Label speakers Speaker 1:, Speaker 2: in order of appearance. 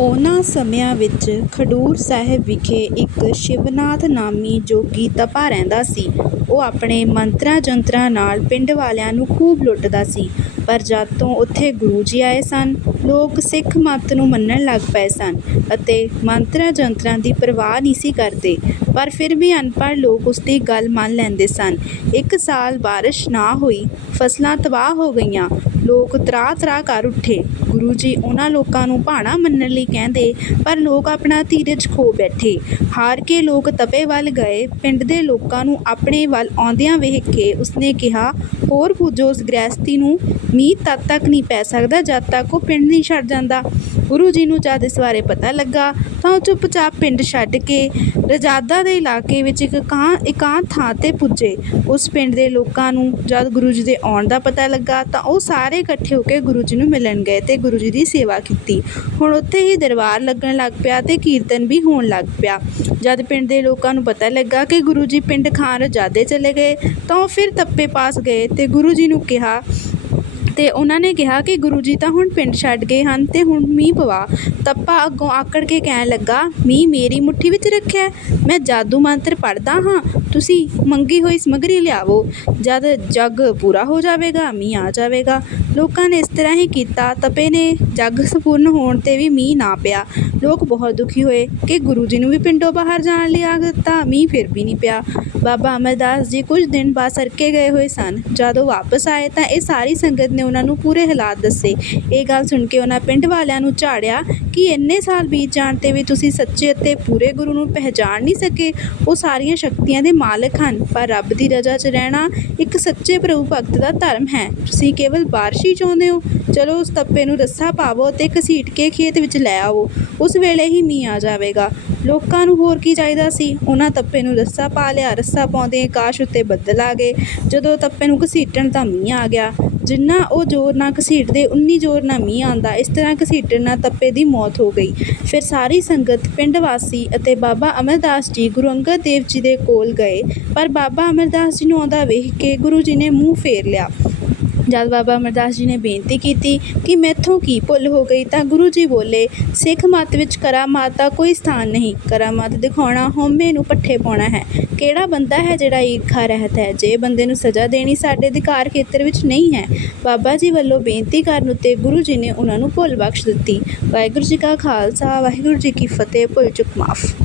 Speaker 1: ਉਹਨਾਂ ਸਮਿਆਂ ਵਿੱਚ ਖਡੂਰ ਸਾਹਿਬ ਵਿਖੇ ਇੱਕ ਸ਼ਿਵਨਾਥ ਨਾਮੀ ਜੋਗੀ ਤਪਾ ਰਹਿੰਦਾ ਸੀ। ਉਹ ਆਪਣੇ ਮੰਤਰਾਂ ਜੰਤਰਾਂ ਨਾਲ ਪਿੰਡ ਵਾਲਿਆਂ ਨੂੰ ਖੂਬ ਲੁੱਟਦਾ ਸੀ। ਪਰ ਜਦ ਤੋਂ ਉੱਥੇ ਗੁਰੂ ਜੀ ਆਏ ਸਨ, ਲੋਕ ਸਿੱਖ ਮੱਤ ਨੂੰ ਮੰਨਣ ਲੱਗ ਪਏ ਸਨ ਅਤੇ ਮੰਤਰਾਂ ਜੰਤਰਾਂ ਦੀ ਪਰਵਾਹ ਨਹੀਂ ਸੀ ਕਰਦੇ। ਪਰ ਫਿਰ ਵੀ ਅਨਪੜ੍ਹ ਲੋਕ ਉਸਦੀ ਗੱਲ ਮੰਨ ਲੈਂਦੇ ਸਨ। ਇੱਕ ਸਾਲ ਬਾਰਿਸ਼ ਨਾ ਹੋਈ, ਫ਼ਸਲਾਂ ਤਬਾਹ ਹੋ ਗਈਆਂ। ਲੋਕ ਤਰਾਹ-ਤਰਾਹ ਕਰ ਉੱਠੇ। ਗੁਰੂ ਜੀ ਉਹਨਾਂ ਲੋਕਾਂ ਨੂੰ ਭਾਣਾ ਮੰਨਣ ਲਈ ਕਹਿੰਦੇ, ਪਰ ਲੋਕ ਆਪਣਾ ਧੀਰਜ ਖੋ ਬੈਠੇ। ਹਾਰ ਕੇ ਲੋਕ ਤਪੇ ਵੱਲ ਗਏ। ਪਿੰਡ ਦੇ ਲੋਕਾਂ ਨੂੰ ਆਪਣੇ ਵੱਲ ਆਉਂਦਿਆਂ ਵੇਖ ਕੇ ਉਸਨੇ ਕਿਹਾ, "ਹੋਰ ਪੂਜੋ ਉਸ ਗ੍ਰਹਿਸਤੀ ਨੂੰ। ਮੀਂਹ ਤਦ ਤੱਕ ਨਹੀਂ ਪੈ ਸਕਦਾ ਜਦ ਤੱਕ ਉਹ ਪਿੰਡ ਨਹੀਂ ਛੱਡ ਜਾਂਦਾ।" ਗੁਰੂ ਜੀ ਨੂੰ ਜਦ ਇਸ ਬਾਰੇ ਪਤਾ ਲੱਗਾ ਤਾਂ ਉਹ ਚੁੱਪਚਾਪ ਪਿੰਡ ਛੱਡ ਕੇ ਰਜ਼ਾਦਾ ਦੇ ਇਲਾਕੇ ਵਿੱਚ ਇੱਕ ਇਕਾਂਤ ਥਾਂ 'ਤੇ ਪੁੱਜੇ। ਉਸ ਪਿੰਡ ਦੇ ਲੋਕਾਂ ਨੂੰ ਜਦ ਗੁਰੂ ਜੀ ਦੇ ਆਉਣ ਦਾ ਪਤਾ ਲੱਗਾ ਤਾਂ ਉਹ ਸਾਰੇ ਇਕੱਠੇ ਹੋ ਕੇ ਗੁਰੂ ਜੀ ਨੂੰ ਮਿਲਣ ਗਏ ਤੇ ਗੁਰੂ ਜੀ ਦੀ ਸੇਵਾ ਕੀਤੀ। ਹੁਣ ਉੱਥੇ ਹੀ ਦਰਬਾਰ ਲੱਗਣ ਲੱਗ ਪਿਆ ਤੇ ਕੀਰਤਨ ਵੀ ਹੋਣ ਲੱਗ ਪਿਆ। ਜਦ ਪਿੰਡ ਦੇ ਲੋਕਾਂ ਨੂੰ ਪਤਾ ਲੱਗਾ ਕਿ ਗੁਰੂ ਜੀ ਪਿੰਡ ਖਾਨ ਰਜ਼ਾਦੇ ਚਲੇ ਗਏ, ਤਾਂ ਉਹ ਫਿਰ ਤੱਪੇ ਪਾਸ ਗਏ ਤੇ ਗੁਰੂ ਜੀ ਨੂੰ ਕਿਹਾ ਤੇ ਉਹਨਾਂ ਨੇ ਕਿਹਾ ਕਿ ਗੁਰੂ ਜੀ ਤਾਂ ਹੁਣ ਪਿੰਡ ਛੱਡ ਗਏ ਹਨ ਤੇ ਹੁਣ ਮੀਂਹ ਪਵਾ। ਤੱਪਾ ਅੱਗੋਂ ਆਕੜ ਕੇ ਕਹਿਣ ਲੱਗਾ, "ਮੀਂਹ ਮੇਰੀ ਮੁੱਠੀ ਵਿੱਚ ਰੱਖਿਆ ਮੈਂ ਜਾਦੂ ਮੰਤਰ ਪੜ੍ਹਦਾ ਹਾਂ। ਤੁਸੀਂ ਮੰਗੀ ਹੋਈ ਸਮੱਗਰੀ ਲਿਆਵੋ। ਜਦ ਜੱਗ ਪੂਰਾ ਹੋ ਜਾਵੇਗਾ, ਮੀਂਹ ਆ ਜਾਵੇਗਾ।" ਲੋਕਾਂ ਨੇ ਇਸ ਤਰ੍ਹਾਂ ਹੀ ਕੀਤਾ। ਤਪੇ ਨੇ ਜੱਗ ਸੰਪੂਰਨ ਹੋਣ 'ਤੇ ਵੀ ਮੀਂਹ ਨਾ ਪਿਆ। ਲੋਕ ਬਹੁਤ ਦੁਖੀ ਹੋਏ ਕਿ ਗੁਰੂ ਜੀ ਨੂੰ ਵੀ ਪਿੰਡੋਂ ਬਾਹਰ ਜਾਣ ਲਈ ਆਖ ਦਿੱਤਾ, ਮੀਂਹ ਫਿਰ ਵੀ ਨਹੀਂ ਪਿਆ। ਬਾਬਾ ਅਮਰਦਾਸ ਜੀ ਕੁਝ ਦਿਨ ਬਾਅਦ ਸਰਕੇ ਗਏ ਹੋਏ ਸਨ। ਜਦ ਉਹ ਵਾਪਸ ਆਏ ਤਾਂ ਇਹ ਸਾਰੀ ਸੰਗਤ ਨੇ ਉਹਨਾਂ ਨੂੰ ਪੂਰੇ ਹਾਲਾਤ ਦੱਸੇ। ਇਹ ਗੱਲ ਸੁਣ ਕੇ ਉਹਨਾਂ ਪਿੰਡ ਵਾਲਿਆਂ ਨੂੰ ਝਾੜਿਆ ਕਿ ਇੰਨੇ ਸਾਲ ਬੀਤ ਜਾਣ 'ਤੇ ਵੀ ਤੁਸੀਂ ਸੱਚੇ ਅਤੇ ਪੂਰੇ ਗੁਰੂ ਨੂੰ ਪਹਿਚਾਣ ਨਹੀਂ ਸਕੇ। ਉਹ ਸਾਰੀਆਂ ਸ਼ਕਤੀਆਂ ਦੇ ਮਾਲਕ ਹਨ, ਪਰ ਰੱਬ ਦੀ ਰਜ਼ਾ 'ਚ ਰਹਿਣਾ ਇੱਕ ਸੱਚੇ ਪ੍ਰਭੂ ਭਗਤ ਦਾ ਧਰਮ ਹੈ। ਤੁਸੀਂ ਕੇਵਲ ਬਾਰਿਸ਼ ਹੀ ਚਾਹੁੰਦੇ ਹੋ। ਚਲੋ ਉਸ ਤੱਪੇ ਨੂੰ ਰੱਸਾ ਪਾਵੋ ਅਤੇ ਘਸੀਟ ਕੇ ਖੇਤ ਵਿੱਚ ਲੈ ਆਵੋ। ਉਸ ਵੇਲੇ ਹੀ ਮੀਂਹ ਆ ਜਾਵੇਗਾ। ਲੋਕਾਂ ਨੂੰ ਹੋਰ ਕੀ ਚਾਹੀਦਾ ਸੀ। ਉਹਨਾਂ ਤੱਪੇ ਨੂੰ ਰੱਸਾ ਪਾ ਲਿਆ। ਰੱਸਾ ਪਾਉਂਦਿਆਂ ਆਕਾਸ਼ ਉੱਤੇ ਬੱਦਲ ਆ ਗਏ। ਜਦੋਂ ਤੱਪੇ ਨੂੰ ਘਸੀਟਣ ਤਾਂ ਮੀਂਹ ਆ ਗਿਆ। ਜਿੰਨਾ ਉਹ ਜ਼ੋਰ ਨਾਲ ਘਸੀਟਦੇ, ਉਨੀ ਜ਼ੋਰ ਨਾਲ ਮੀਂਹ ਆਉਂਦਾ। ਇਸ ਤਰ੍ਹਾਂ ਘਸੀਟਣ ਨਾਲ ਤਪੇ ਦੀ ਮੌਤ ਹੋ ਗਈ। ਫਿਰ ਸਾਰੀ ਸੰਗਤ, ਪਿੰਡ ਵਾਸੀ ਅਤੇ ਬਾਬਾ ਅਮਰਦਾਸ ਜੀ ਗੁਰੂ ਅੰਗਦ ਦੇਵ ਜੀ ਦੇ ਕੋਲ ਗਏ। ਪਰ ਬਾਬਾ ਅਮਰਦਾਸ ਜੀ ਨੂੰ ਆਉਂਦਾ ਵੇਖ ਕੇ ਗੁਰੂ ਜੀ ਨੇ ਮੂੰਹ ਫੇਰ ਲਿਆ। ਜਦ ਬਾਬਾ ਅਮਰਦਾਸ ਜੀ ਨੇ ਬੇਨਤੀ ਕੀਤੀ ਕਿ ਮੈਥੋਂ ਕੀ ਭੁੱਲ ਹੋ ਗਈ ਤਾਂ ਗੁਰੂ ਜੀ ਬੋਲੇ, "ਸਿੱਖ ਮੱਤ ਵਿੱਚ ਕਰਾਮਾਤ ਦਾ ਕੋਈ ਸਥਾਨ ਨਹੀਂ। ਕਰਾਮਾਤ ਦਿਖਾਉਣਾ ਹਉਮੈ ਨੂੰ ਪੱਠੇ ਪਾਉਣਾ ਹੈ। ਕਿਹੜਾ ਬੰਦਾ ਹੈ ਜਿਹੜਾ ਈਰਖਾ ਰਹਿਤ ਹੈ। ਜੇ ਬੰਦੇ ਨੂੰ ਸਜ਼ਾ ਦੇਣੀ ਸਾਡੇ ਅਧਿਕਾਰ ਖੇਤਰ ਵਿੱਚ ਨਹੀਂ ਹੈ।" ਬਾਬਾ ਜੀ ਵੱਲੋਂ ਬੇਨਤੀ ਕਰਨ ਉੱਤੇ ਗੁਰੂ ਜੀ ਨੇ ਉਹਨਾਂ ਨੂੰ ਭੁੱਲ ਬਖਸ਼ ਦਿੱਤੀ। ਵਾਹਿਗੁਰੂ ਜੀ ਕਾ ਖਾਲਸਾ, ਵਾਹਿਗੁਰੂ ਜੀ ਕੀ ਫਤਿਹ। ਭੁੱਲ ਚੁੱਕ ਮਾਫ਼।